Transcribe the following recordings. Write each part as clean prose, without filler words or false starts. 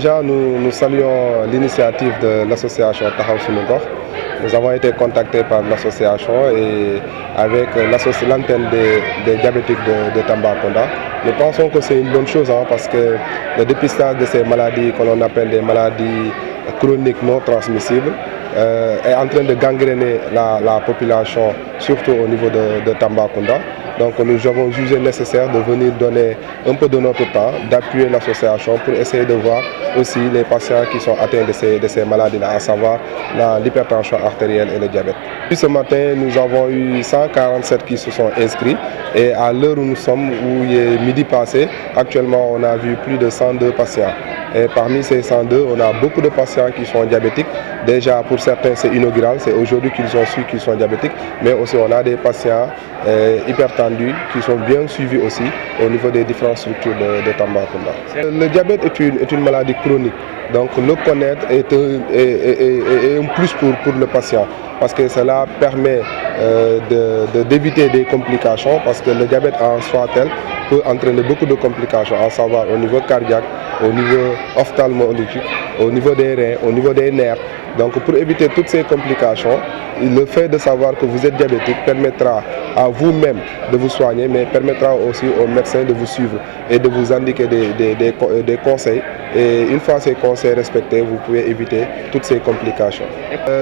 Déjà, nous saluons l'initiative de l'association Tahaw Sunu Gox. Nous avons été contactés par l'association et avec l'antenne des diabétiques de Tambacounda. Nous pensons que c'est une bonne chose parce que le dépistage de ces maladies que l'on appelle des maladies chroniques non transmissibles est en train de gangréner la population, surtout au niveau de Tambacounda. Donc nous avons jugé nécessaire de venir donner un peu de notre temps, d'appuyer l'association pour essayer de voir aussi les patients qui sont atteints de ces maladies-là, à savoir l'hypertension artérielle et le diabète. Puis ce matin, nous avons eu 147 qui se sont inscrits et à l'heure où nous sommes, où il est midi passé, actuellement on a vu plus de 102 patients. Et parmi ces 102, on a beaucoup de patients qui sont diabétiques. Déjà, pour certains, c'est inaugural, c'est aujourd'hui qu'ils ont su qu'ils sont diabétiques, mais aussi on a des patients hypertendus qui sont bien suivis aussi au niveau des différentes structures de Tambacounda. Le diabète est une maladie chronique, donc le connaître est un plus pour le patient, parce que cela permet d'éviter des complications, parce que le diabète en soi tel peut entraîner beaucoup de complications, à savoir au niveau cardiaque, au niveau ophtalmologique, au niveau des reins, au niveau des nerfs. Donc pour éviter toutes ces complications, le fait de savoir que vous êtes diabétique permettra à vous-même de vous soigner, mais permettra aussi aux médecins de vous suivre et de vous indiquer des conseils. Et une fois ces conseils respectés, vous pouvez éviter toutes ces complications.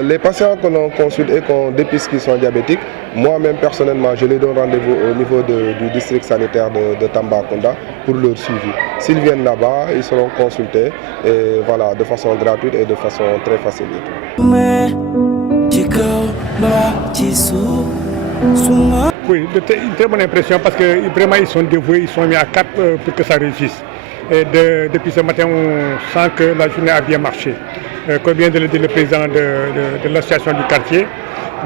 Les patients que l'on consulte et qu'on dépiste qui sont diabétiques, moi-même personnellement, je les donne rendez-vous au niveau du district sanitaire de Tambacounda pour leur suivi. S'ils viennent là-bas, ils seront consultés et voilà, de façon gratuite et de façon très facile. Oui, une très bonne impression parce que vraiment ils sont dévoués, ils sont mis à cap pour que ça réussisse. Et depuis ce matin, on sent que la journée a bien marché. Comme vient de le dire le président de l'association du quartier,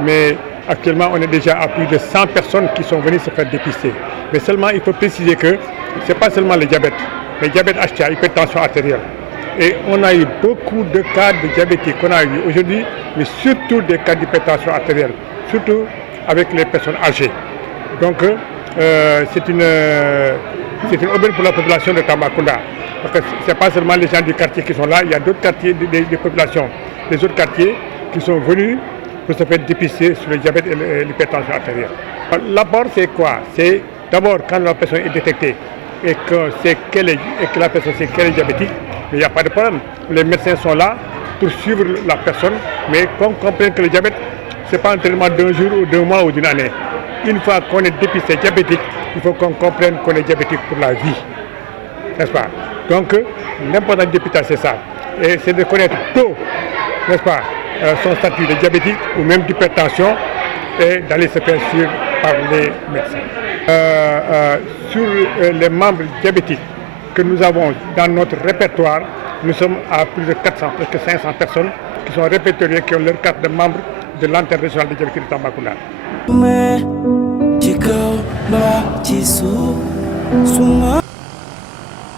mais actuellement on est déjà à plus de 100 personnes qui sont venues se faire dépister. Mais seulement il faut préciser que ce n'est pas seulement le diabète, mais le diabète HTA, hypertension artérielle. Et on a eu beaucoup de cas de diabétiques qu'on a eu aujourd'hui, mais surtout des cas d'hypertension artérielle, surtout avec les personnes âgées. Donc c'est une aubaine pour la population de Tambacounda. Parce que ce n'est pas seulement les gens du quartier qui sont là, il y a d'autres quartiers, des populations, des autres quartiers qui sont venus pour se faire dépister sur le diabète et l'hypertension artérielle. L'apport c'est quoi? C'est d'abord quand la personne est détectée et que la personne sait qu'elle est diabétique, mais il n'y a pas de problème. Les médecins sont là pour suivre la personne, mais qu'on comprenne que le diabète, ce n'est pas un traitement d'un jour ou d'un mois ou d'une année. Une fois qu'on est dépisté diabétique, il faut qu'on comprenne qu'on est diabétique pour la vie. N'est-ce pas? Donc, l'important du dépistage, c'est ça. Et c'est de connaître tôt, n'est-ce pas, son statut de diabétique ou même d'hypertension et d'aller se faire suivre par les médecins. Sur les membres diabétiques que nous avons dans notre répertoire, nous sommes à plus de 400, presque 500 personnes qui sont répertoriées, qui ont leur carte de membre de l'antenne régionale de diabétique de Tambacounda.